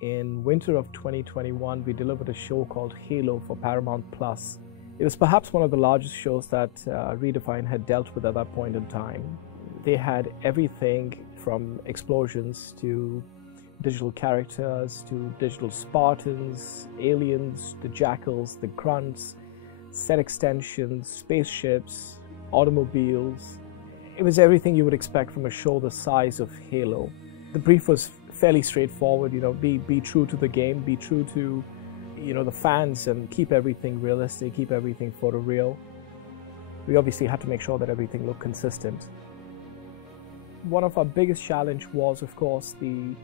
In winter of 2021, we delivered a show called Halo for Paramount Plus. It was perhaps one of the largest shows that ReDefine had dealt with at that point in time. They had everything from explosions to digital characters to digital Spartans, aliens, the jackals, the grunts, set extensions, spaceships, automobiles. It was everything you would expect from a show the size of Halo. The brief was fairly straightforward, be true to the game, be true to, the fans, and keep everything realistic, keep everything photoreal. We obviously had to make sure that everything looked consistent. One of our biggest challenge was, of course, the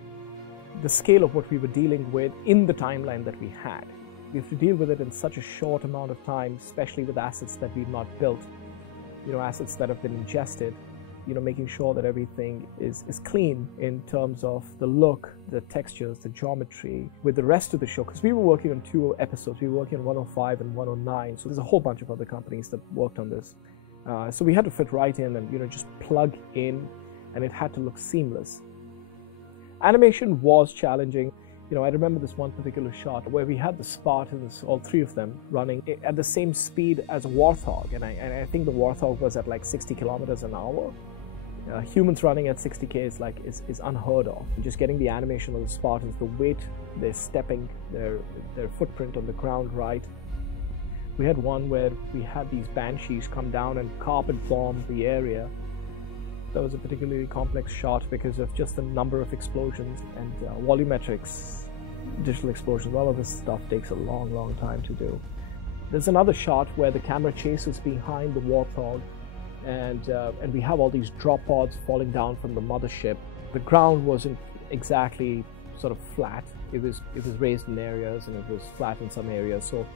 scale of what we were dealing with in the timeline that we had. We have to deal with it in such a short amount of time, especially with assets that we've not built, assets that have been ingested. Making sure that everything is clean in terms of the look, the textures, the geometry with the rest of the show. Because we were working on 2 episodes. We were working on 105 and 109. So there's a whole bunch of other companies that worked on this. So we had to fit right in and just plug in, and it had to look seamless. Animation was challenging. I remember this one particular shot where we had the Spartans, all 3 of them, running at the same speed as a Warthog. And I think the Warthog was at like 60 kilometers an hour. Humans running at 60k is unheard of. Just getting the animation of the Spartans, the weight, their stepping, their footprint on the ground right. We had one where we had these banshees come down and carpet bomb the area. That was a particularly complex shot because of just the number of explosions and volumetrics, digital explosions. All of this stuff takes a long time to do. There's another shot where the camera chases behind the Warthog, and we have all these drop pods falling down from the mothership. The ground wasn't exactly sort of flat. It was raised in areas and it was flat in some areas. So,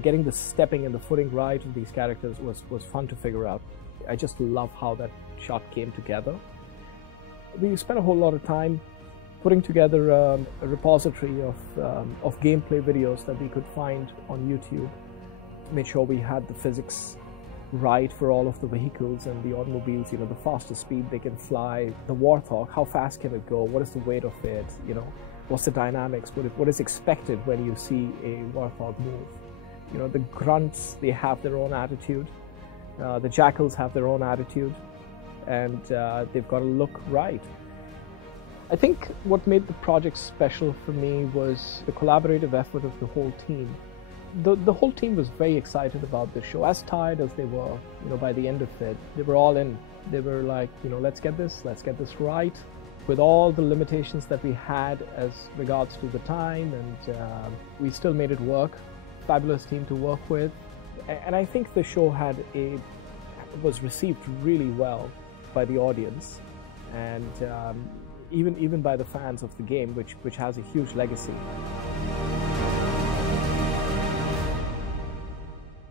getting the stepping and the footing right of these characters was fun to figure out. I just love how that shot came together. We spent a whole lot of time putting together a repository of gameplay videos that we could find on YouTube. Made sure we had the physics right for all of the vehicles and the automobiles, the fastest speed they can fly, the Warthog, how fast can it go, what is the weight of it, what's the dynamics, what is expected when you see a Warthog move. The grunts, they have their own attitude, the jackals have their own attitude, and they've got to look right. I think what made the project special for me was the collaborative effort of the whole team. The whole team was very excited about the show, as tired as they were, by the end of it. They were all in. They were like, let's get this right. With all the limitations that we had as regards to the time, and we still made it work. Fabulous team to work with. And I think the show was received really well by the audience, and even by the fans of the game, which has a huge legacy.